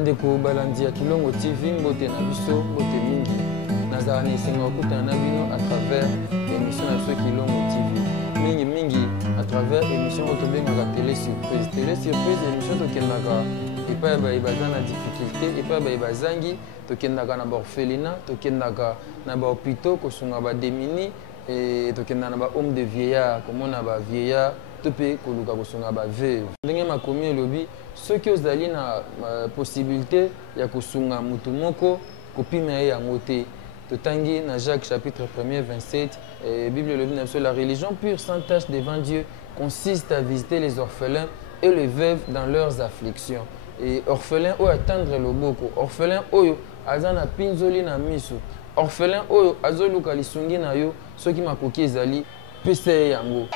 Ndeko balandi ya Kilongo TV mbote na biso mbote mingi nazala na esenga okutana na bino à travers émission na biso Kilongo TV mingi à travers émission oyo tobengaka télé surprise émission tokendaka epai baye baza na difficulté epai baye bazangi tokendaka na baorphelinat tokendaka na bahôpitaux kosunga badémini tokendaka na bahomme de vieillard komona bavieillard to mpe koluka kosunga baveuve ndenge makomi elobi soki ozali na possibilité ya kosunga mutu moko kopima ye yango te totangi na Jacques chapitre 1er 27 Bible elobi na biso la religion pure sans tache devant Dieu consiste à visiter les orphelins et les veuves dans leurs afflictions et orphelin oyo atendre loboko orphelin oyo aza na pinzoli na miso orphelin oyo azoluka lisungi na yo soki makoki ezali pesa ye yango.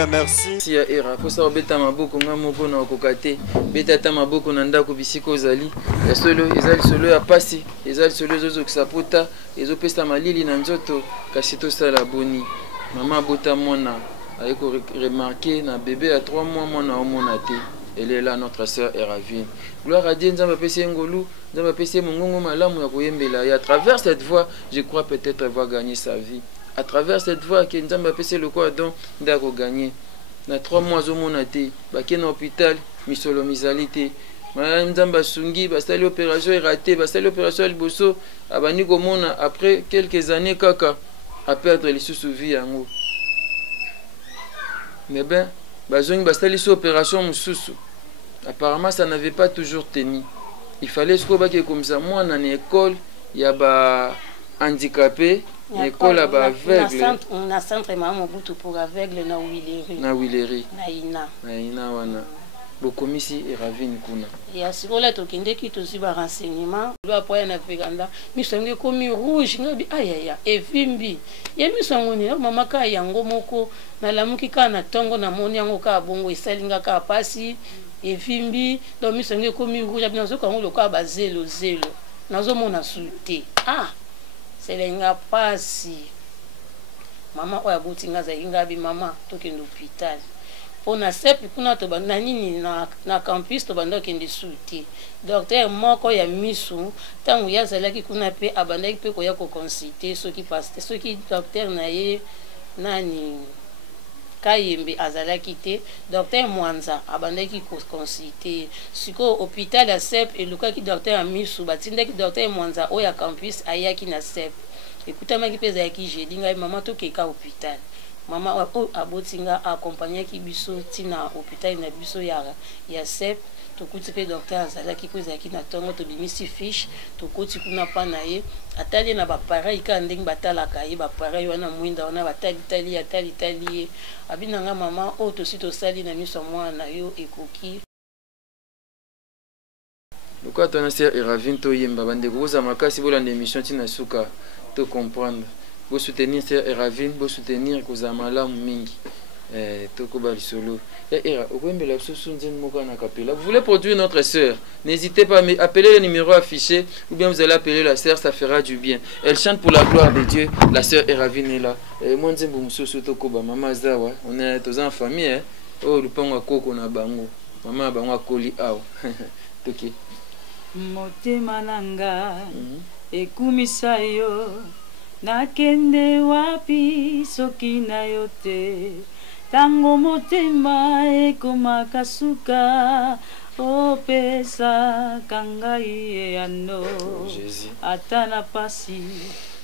Alléluia, merci. Si ya era posa obeta maboko nga moko na okokate beta ta maboko na ndako bisiko ozali ya solo ezali solo ya pasi ezali solo ezozokisa puta ezopesa malili na nzoto kasi tosala boni mama abota mwana ayeko remarquer na bébé à 3 mois mwana omona te. Elle est là, notre sœur Eravine. Gloire à Dieu, nous avons appelé Ngolou, nous avons appelé Mongongo Malamu Yakoyembela. Et à travers cette voie, je crois peut-être avoir gagné sa vie. À travers cette voie, que nous avons appelé le quoi donc, nous avons gagné. Dans 3 mois au monate, baké dans l'hôpital, misolo misalité. Madame Zamba Sungi, bastali opération est ratée, bastali opération El Bosso, abani komona après quelques années kaka à perdre les sous-vie en haut. Mais ben, bazongi bastali sur opération mususu. Apparemment ça n'avait pas toujours tenu. Il fallait ce que comme ça moi dans l'école, il y a ba handicapé, l'école là ba aveugle. On a centre maman Mobutu pour aveugle na Wileri. Na Wileri. Na ina wana. Bokomisi Eravine kuna. Ya sikola tokende ki toziba renseignement, ba poya na veganda, misonge komi rouge ngabi ayaya evimbi. Ya misongo ni mama ka yango moko na lamuki ka na tongo na moni yango ka bongo isalinga ka pasi evimbi, do misonge komi rouge abina zo kango loka ba zelo. Nazo mona sute. Ah, selenga pasi. Mama oya butinga za ingabi mama tokende hôpital. On a sepi kuna to banda nini na campus to banda kende suti docteur moko ya misu tangu ya zalaki kuna pe abandaki pe ko ya ko consulter soki paste soki docteur na ye nani Kayembe azalaki te docteur Mwanza abandaki ko consulter siko hôpital ya sep elukaki docteur ya misu batindaki docteur Mwanza o ya campus ayaki na sep ekutamaki peza yaki jeudi ngai mama to keka hôpital. Mama abotinga accompagner ki biso tina hôpital na biso ya sep to kuti pe docteur azalaki ko ezaki na tongo to bimisi fiche to koti kuna pa na ye atali na ba pareil ka ndenge batalaka ye ba pareil wana mwinda wana batali atali abinanga mama o to sito sali na miso mwana yo ekoki Pourquoi ton sœur Eravine to yemba bande goza makasi bolanda émission tina suka to comprendre. Vous soutenir sœur Eravine, vous soutenir Kozamala mingi. Tokoba Lisolo. Vous voulez produire notre sœur, n'hésitez pas à appeler le numéro affiché ou bien vous allez appeler la sœur, ça fera du bien. Elle chante pour la gloire de Dieu. La sœur Eravine est là. Moi, je suis Tokoba, maman Zawa. On est tous en famille. Oh, le pont à coco na bango. Maman bango a koli ao. Toki. Motema nanga ekumisa yo nakende wapi soki na yo te tango motema ekomaka suka opesa kangai ano ata na pasi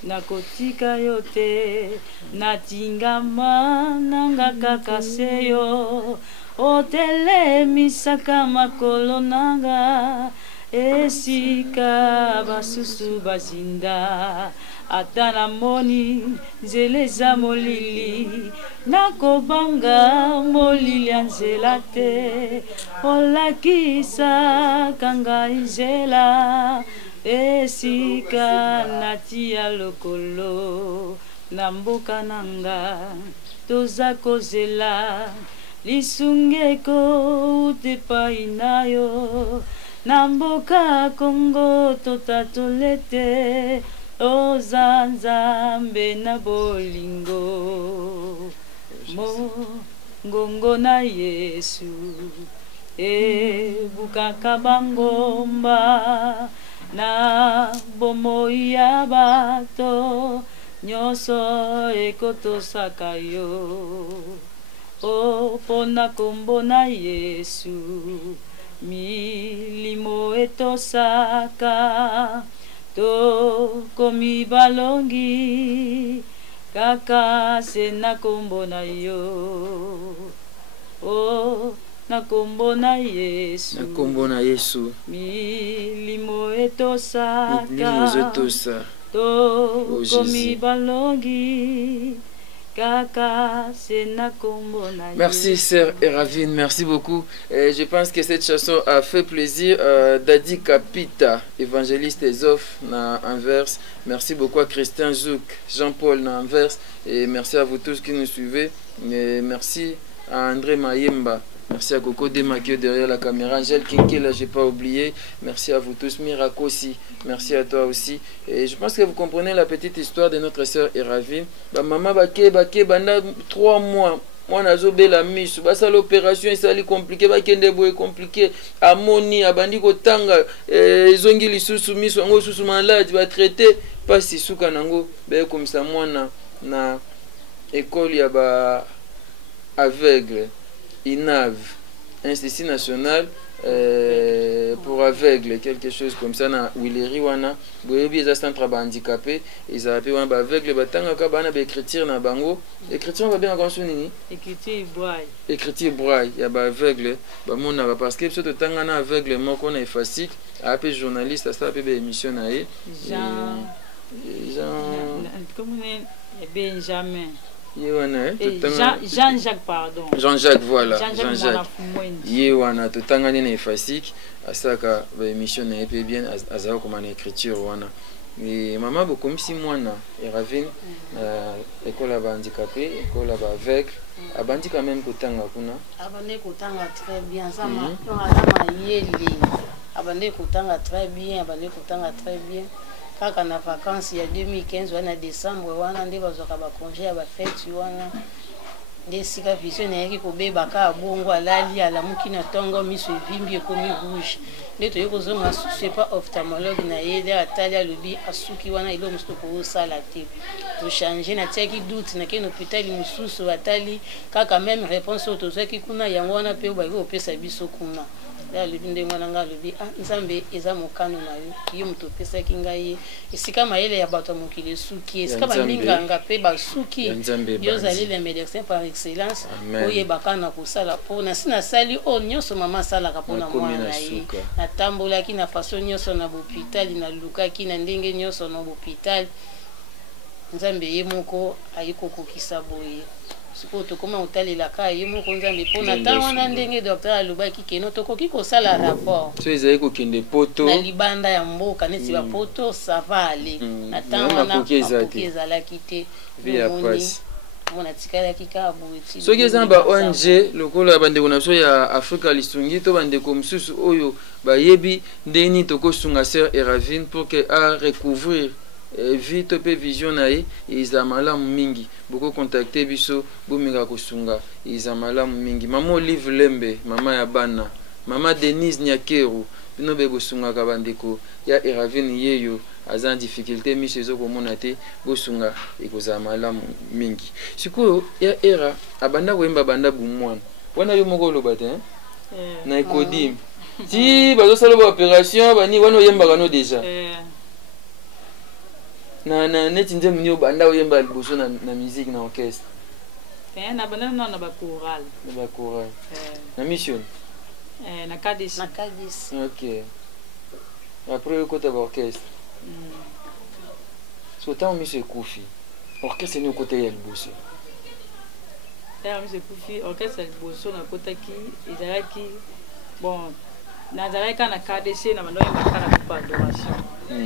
nakotika yo te natingama nanga kaka seyo otelemisaka makolo nanga esika basusu bazinda ata namoni nzela eza molili nakobanga molili ya nzela te olakisaka ngai nzela esika natia lokolo na mboka nanga toza kozela lisungeko utepai na yo na mboka Kongo totatolete oza nzambe na bolingo mongongo na Yesu ebukaka bangomba na bomoi ya bato nyonso ekotosaka yo opona kombo na Yesu milimo etosaka tokomi balongi kaka se na kombo na yo na kombo na Yesu milimo etosaka tokomi balongi. Merci sœur Eravine, merci beaucoup. Je pense que cette chanson a fait plaisir. Dadi Kapita, évangéliste Ezof na Anvers. Merci beaucoup à Christian Zouk, Jean-Paul na Anvers. Et merci à vous tous qui nous suivez. Et merci à André Mayemba. Merci à Coco Demakio derrière la caméra. Angèle Kinké, là, j'ai pas oublié. Merci à vous tous. Mirako aussi. Merci à toi aussi. Et je pense que vous comprenez la petite histoire de notre sœur Eravine. Maman bake, banda 3 mois. Moi, nazobe la misu. Basa l'opération, ça li compliqué. Bakende boye compliqué. Amoni, abandi kotanga. Zongi li susu misu. Ango susu malade. Ba traité. Pas si souka nango. Comme ça, moi, na école, y a ba aveugle. INAV, Institut National pour aveugles, quelque chose comme ça, na Willery wana, boyebi eza centre ba handicapé, ils appellent wana ba aveugle batanga ka bana ba écriture na bango, écriture ba bien encore nini? Écriture braille. Écriture braille, ya ba aveugle, ba mona ba parce que surtout tanga na aveugle moko na efasik, appelé journaliste, ça appelé émission na e. Jean comment est Benjamin. Jean-Jacques, pardon. Jean-Jacques, voilà. Jean-Jacques. Yewana, tout le temps, efasik. À ça, que l'émission n'est pas bien, à ça, comme une écriture. Et maman, comme si moi, et Ravine, école à handicapé, école à aveugle, à bandi quand même, Kotanga, kuna. Abandé Kotanga très bien, ça m'a yéli. Abandé Kotanga très bien, abandé Kotanga très bien. Kaka na vacances il y a 2015 wana décembre wana nde bazwaka ba congé ya ba fête wana nde sika vision na yaki kobeba ka bongo alali alamuki na tongo miso evimbi ekomi rouge nde toyei kozonga c'est pas ophtalmologue na ye nde atali alobi asuki wana ilo mosusu tokosala te tochange natiaki doute nakei na hôpitali mosusu atali kaka même réponse oyo tozwaki kuna yango wana mpe bayeki kopesa biso kuna alobi ndenge wana nga alobi nzambe eza mokano na yo moto opesaki ngai ye esika mayele ya bato ya mokili esuki esika balinganga mpe basuki yo ozali le médecin par excellence oyebaka na kosala mpona si nasali oyo nyonso mama asalaka mpona mwana na ye natambolaki na faso nyonso na bohôpitali nalukaki na ndenge nyonso na bohôpitali nzambe ye moko ayi kokokisa boye sikoyo tokoma kotalelaka ye moko nzambe mpona ntango wana ndenge docteur alobaki keno tokoki kosala rapport so ezali kokende poto na libanda ya mboka neti bapoto ça va aller na ntango wana makoki ezalaki te mona tikalaki kaka boye soki eza na ba ONG lokola ya bandeko na biso ya Afrika lisungi to bandeko mosusu oyo bayebi ndenge nini tokosunga sœur Eravine pour que a recouvrir vite pe vision na ye eza malamu mingi boko contacter biso bomeka kosunga eza malamu mingi mama Olive Lembe mama ya bana mama Denise Nyakeru bino be bosungaka bandeko ya Eravine yeyo aza difficulté miso ezokomona te bosunga ekozala malamu mingi sikoyo ya era abanda koyemba banda bumwana wana yo moko oloba te na ekodim ti bazosala ba opération bani wana oyembaka no déjà na neti nze muni obanda oyemba liboso na musique na orchestre na banda na ba choral na mission na KDC ok après okota ba orchestre so tant monsieur Koufi orchestre ni okota ya liboso monsieur Koufi orchestre ya liboso na kotaki ezalaki bon nazalaki na KDC na bando yembaka na groupe adoration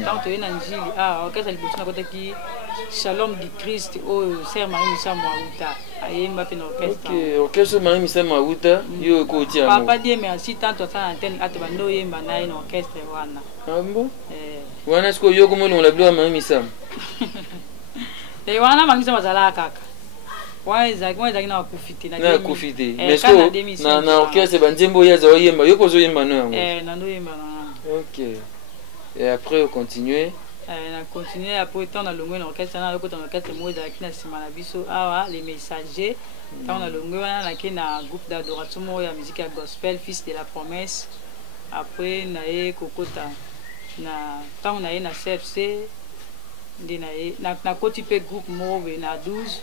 tant toye na njili orchestre ya liboso na kotaki Shalom du Christ oyo Sœur Marie Missa Mwaouta ayemba pe na orchestre orchestre Marie Missa Mwaouta yo kotia papa die merci tant ça antenne ato bando yemba na ina orchestre wana bon wana siko yo komo longa bila Marie Missa wana mangisa mazala kaka wana na kufiti na kufiti mais na orchestre banzembo ya za yemba yo kozo yemba no yango na ndo yemba na ok et après on continue na continuer après temps na longo na orchestre na lokota na orchestre moza kina sima na biso awa les messagers tant na longo wana na kina groupe d'adoration ya musique ya gospel fils de la promesse après na ye kokota na tant na ye na CFC ndi na ye na koti pe groupe move na 12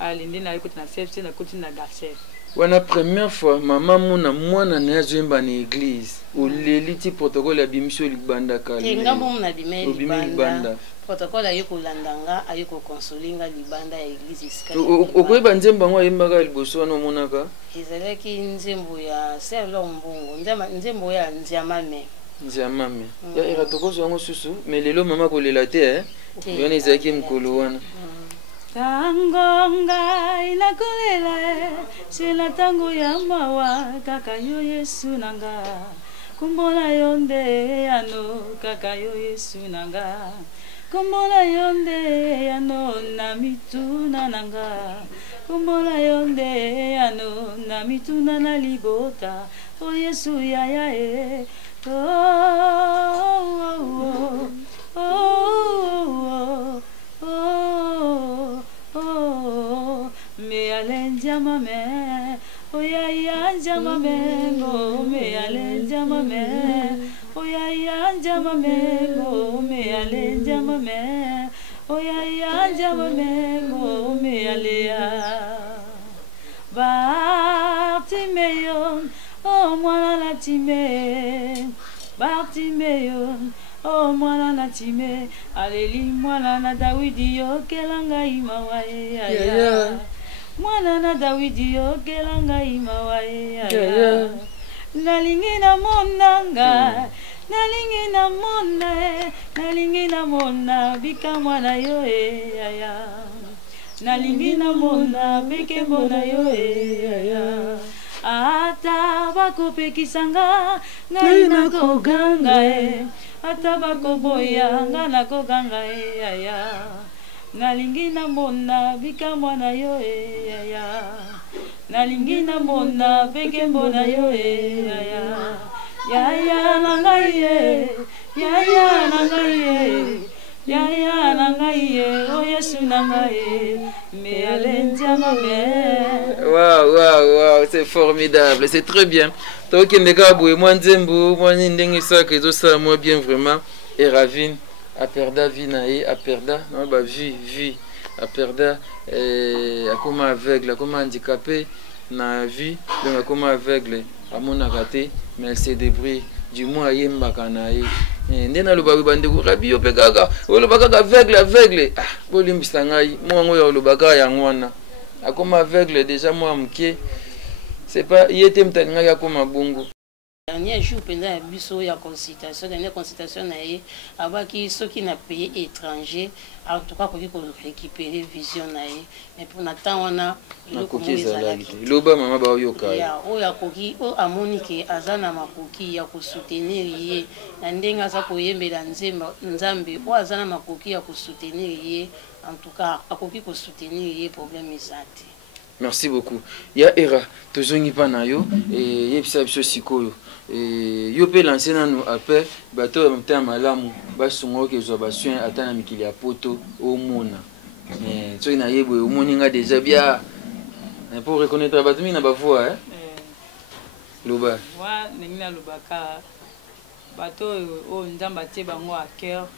alinde na ye koti na CFC na koti na Garcef wana première fois mama muna mwana na zoemba na église oleli ti protocole ya bimisio libanda kala ngambo muna libanda protocole ayo kolandanga ayo kokonsolinga libanda ya église iska okoyeba nzembo yango ayembaka liboso wana omonaka ezalaki nzembo ya Serlo Mbungu nzembo ya Nziamame ya era tokozo yango susu mais lelo mama kolela te wana ezalaki mokolo wana Tango ngai nakolela c'est la tango ya mawa kaka yo Yesu nanga kumbona yonde ano kaka yo Yesu nanga kumbona yonde ano na mituna nanga kumbona yonde ano na mituna na libota o Yesu ya e me alenja mame oya yanja mame go me alenja mame oya yanja mame go me alenja mame oya yanja mame go me alea Bartimeon oh mwana la time Bartimeon oh mwana na time aleli mwana na Dawidi yo kelanga imawae aya mwana na Dawidi yo kelanga imawae aya nalingi na monanga nalingi na mona bika mwana yo aya nalingi na mona beke mona yo aya ata bakopekisanga ngai nakoganga ata bakoboya nga nakoganga aya nalingi na mona bika mwana yo aya nalingi na mona beke mona yo aya yaya nangai yaya nangai yaya nangai o Yesu nangai me alenja mame. Waouh, c'est formidable, c'est très bien. Donc il n'est pas beau, moi nzembo, moi n'indengi ça que tout ça moi bien vraiment et ravine à perda vinae à perda non bah vie à perda à comme aveugle, à comme handicapé na vie donc à comme aveugle à mon raté mais elle s'est débrouillée du moins yemba kanae ndena loba bandeko rabi yo pekaka olobaka aveugle ah bolimbisa ngai mwango ya olobaka ya ngwana akoma aveugle déjà moi mkie c'est pas yete mtanga ya koma bongo dernier jour pendant la biso ya consultation dernière consultation na ye abaki soki na pays étranger en tout cas koki ko récupérer vision na ye mais pour n'attendre wana loba mama ba yoka ya o ya koki o amoni ke azana makoki ya ko soutenir ye na ndenga za ko yembela nzambe o azana makoki ya ko soutenir ye en tout cas akoki ko soutenir ye problème ezate. Merci beaucoup. Ya era tozongi pa na yo et yebisa biso sikoyo yo pe lancer nanu appel bato mta malamu basungo ke zo basuen atana mikili ya poto au mona mais so ina yebo o moninga déjà bien pour reconnaître bato mina ba voix hein loba wa ningina lobaka bato o nzamba tie bango à cœur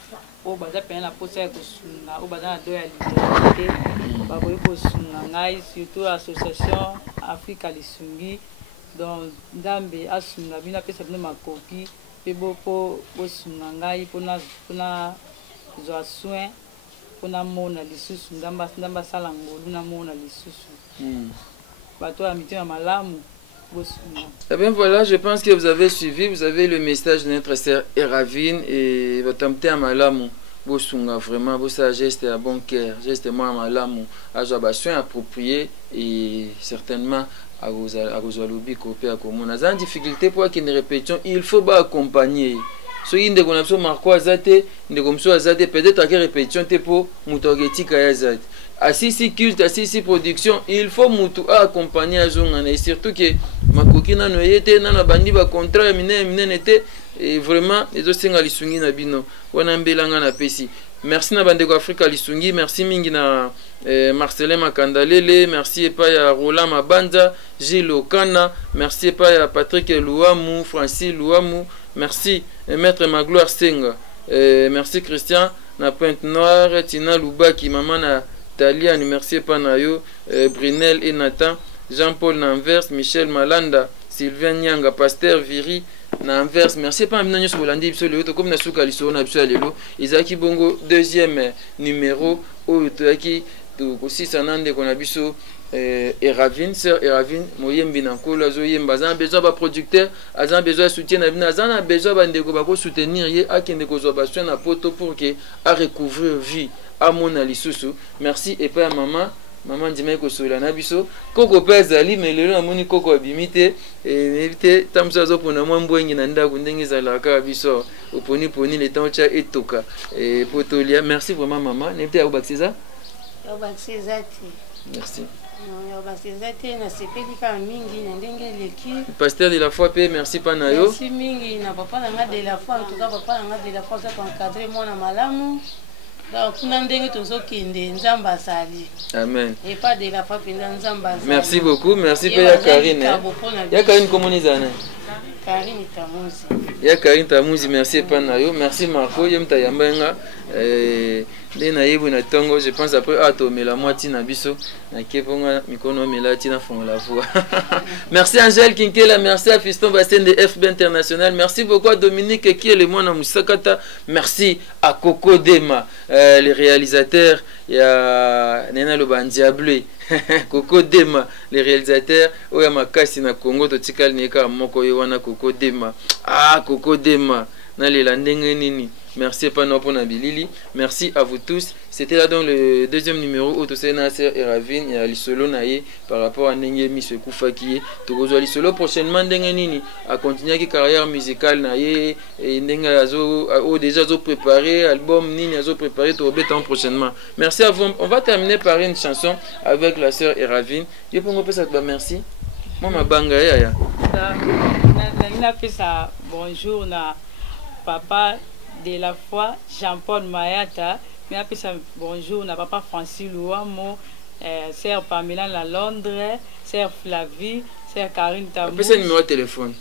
o baza pena na posa ya kosunga o baza na do ya liberté baboyi kosunga ngai surtout association Africa Lisungi donc nzambe asunga bino apesa bino makoki mpe po bosunga ngai mpona zwa soin mpona mona lisusu nzambe asala ngolu na mona lisusu bato ya mitema malamu bosunga. Eh bien voilà, je pense que vous avez suivi, vous avez le message de notre sœur Eravine et votre mte malamu bosunga vraiment bosa geste à bon cœur, geste moi malamu ajoba soin approprié et certainement à vos lobby copier à commun. Dans une difficulté pour qu'il ne répétition, il faut pas accompagner. So inde qu'on a besoin marquer azate, inde comme ça azate peut-être à répétition te pour mutogeti kayazate. Assisi culte, assisi production, il faut mutu accompagner à zongana et surtout que ma coquine noyete na bandi ba contrat minete et vraiment les autres singa lisungi na bino wana mbelanga na pesi. Merci na bandeko Africa Lisungi, merci mingi na Marcelin Makandalele, merci pas ya Roland Mabanda, Gilles Okana, merci pas ya Patrick Louamou, Francis Louamou, merci Maître Magloire Senga, merci Christian na Pointe Noire, Tina Loubaki, maman na Talia, merci pas na yo, Brunel et Nathan, Jean-Paul Nanvers, Michel Malanda, Sylvain Nyanga, Pasteur Viri na Anvers, merci pas maintenant sur Bolandi biso le comme na suka liso na biso lelo, Isaki Bongo deuxième numéro au toaki aussi sanande qu'on a biso Eravine, sœur Eravine, moyembi na nkolo azoyemba, azana besoin ba producteur, azana besoin soutien na bina, azana besoin ba ndeko ba ko soutenir ye akende ko zo ba soin na poto pour que a recouvrir vie à mon alisusu. Merci et pas maman. Maman dit que sola na biso koko pesa ali melelo na moni koko abimite éviter tamsa zo pona mwa mbwengi na ndako ndenge za ka biso oponi poni le temps cha etoka et potolia. Merci vraiment maman. N'était au baxiza? Au baxiza ti. Merci. Au baxiza ti na sepelika mingi na ndenge leki. Pasteur de la foi paix, merci panayo. Merci mingi na papa na de la foi, en tout cas papa na de la foi ça encadrer moi na malamu. Amen. Et pas de la foi merci beaucoup, merci Père Karine. Ya Karine comment ils en Karine Tamuzi. Ya Karine Tamuzi, merci Panayo, merci Marco, yemta yambenga na yebu na tongo, je pense après ato mais la moitié na biso na keponga mikono melati na fond la voix. Merci Angèle Kinkela, merci à Fiston Bastien de FB International, merci beaucoup à Dominique qui est le mwana Musakata, merci à Coco Dema, les réalisateurs, il y a Nena Lobandiablé. Coco Dema, les réalisateurs, oya makasi na Congo to tikal neka moko yo wana Coco Dema. Ah Coco Dema, na le landenge nini. Merci Bilili. Merci à vous tous. C'était là dans le deuxième numéro où Tosé Nasser et Ravine et Alisolo Naye par rapport à Nenge Mise Koufakiye. Togozo Alisolo prochainement Ndengenini à continuer qui carrière musicale Naye et Ndenga Azo déjà préparé album Nini Azo préparé tout béton prochainement. Merci à vous. On va terminer par une chanson avec la sœur Eravine. Je peux me ça merci. Moi ma banga ya. Na fait ça bonjour na papa de la foi Jean-Paul Mayata, mais après ça bonjour na papa Francis Louamo, sœur Pamela la Londres, sœur Flavie, sœur Karine Tamou. Après ça numéro de téléphone.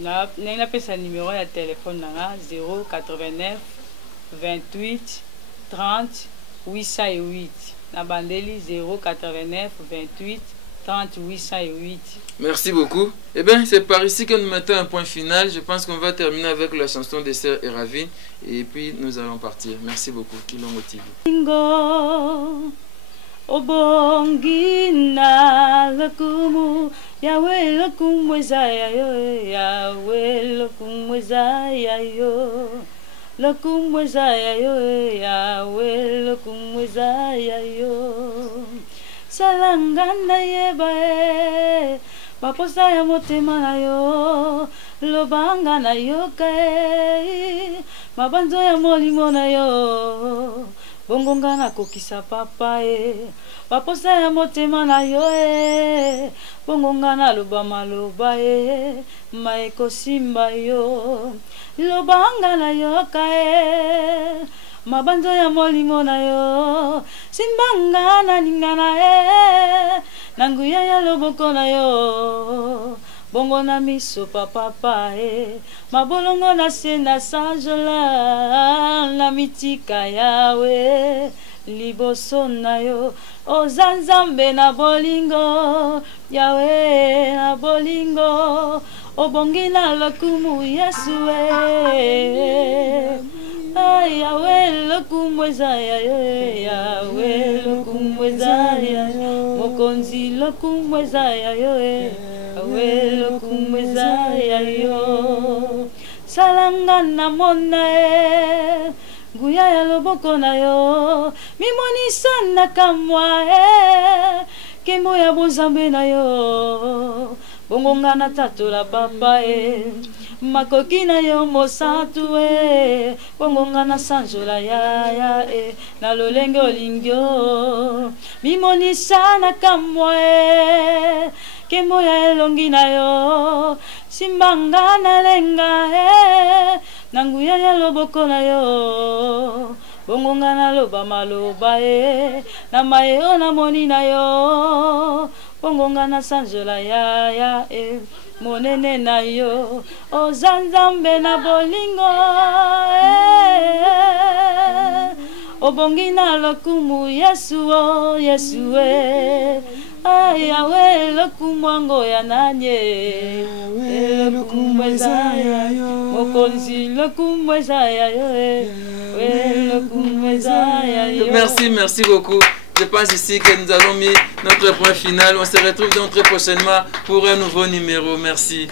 Na appelle ça numéro de téléphone na 089 28 30 808. Na bandeli 089 28 30 808. Merci beaucoup. Eh bien, c'est par ici que nous mettons un point final. Je pense qu'on va terminer avec la chanson de Sœur Eravine. Et puis, nous allons partir. Merci beaucoup. Kilongo TV. Obongina lakumu Yahweh lakumu Isaiah Yahweh lakumu Isaiah lakumu Isaiah Yahweh lakumu Isaiah Salangana yebae Baposa ya motema na yo Lobanga na yo kae Mabanzo ya molimo na yo Bongonga na kokisa papa Baposa ya motema na yo Bongonga na loba maloba Maeko simba yo Lobanga na yo kae Mabanzo ya molimo na yo Simbanga na ningana Nanguya ya loboko na yo Bongo na miso papa Mabolongo na sena sanjola Na mitika yawe Liboso na yo Ozanzambe na bolingo Yawe na bolingo Obongi na lokumu Yesue Yahweh lokumu Isaiah Yahweh lokumu Isaiah Mokonzi lokumu Isaiah Yahweh lokumu Isaiah Salanga na mona Guya ya loboko na yo Mimoni sana kamwa Kemo ya bozambe na yo Bongonga na tatola papa Makoki na yo mosatu Bongonga na sanjola ya Na lolenge olingyo Mimoni sana kamwa Kemo ya elongi na yo Simbanga na lenga Nanguya ya loboko na yo Bongonga na loba maloba Na maeo na moni na yo Bongonga na sanjola ya Monene na yo Ozanzambe na bolingo Obongi na lokumu Yesu Yesue Yahweh lokumu ango ya nanye Lokumu Isaiah Mokonzi lokumu Isaiah Lokumu Isaiah. Merci beaucoup. Je pense ici que nous avons mis notre point final. On se retrouve donc très prochainement pour un nouveau numéro. Merci.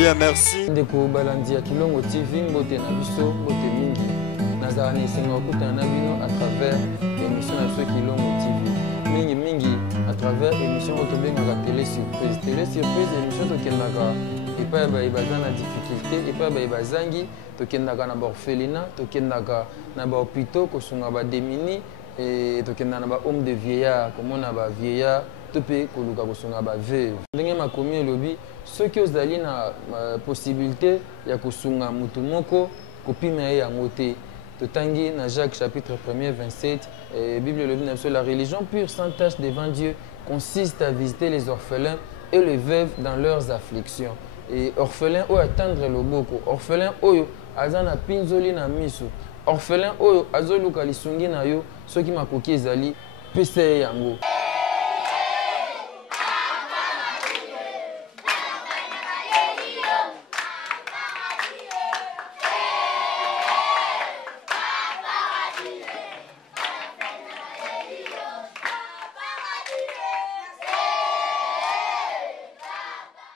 Bien, merci. Ndeko balandi ya Kilongo TV mbote na biso mbote mingi nazala na esenga okutana na bino à travers émission na biso Kilongo TV mingi mingi à travers émission oyo tobengaka télé surprise émission tokendaka epai baye baza na difficulté epai baye bazangi tokendaka na baorphelinat tokendaka na bahôpitaux kosunga badémini tokendaka na bahomme de vieillard komona bavieillard to mpe koluka kosunga baveuve ndenge makomi elobi soki ozali na possibilité ya kosunga motu moko kopima ye yango te totangi na Jacques chapitre 1er 27 Bible elobi na biso la religion pure sans tache devant Dieu consiste à visiter les orphelins et les veuves dans leurs afflictions et orphelin oyo atendre loboko orphelin oyo aza na pinzoli na miso orphelin oyo azoluka lisungi na yo soki makoki ezali pesa ye yango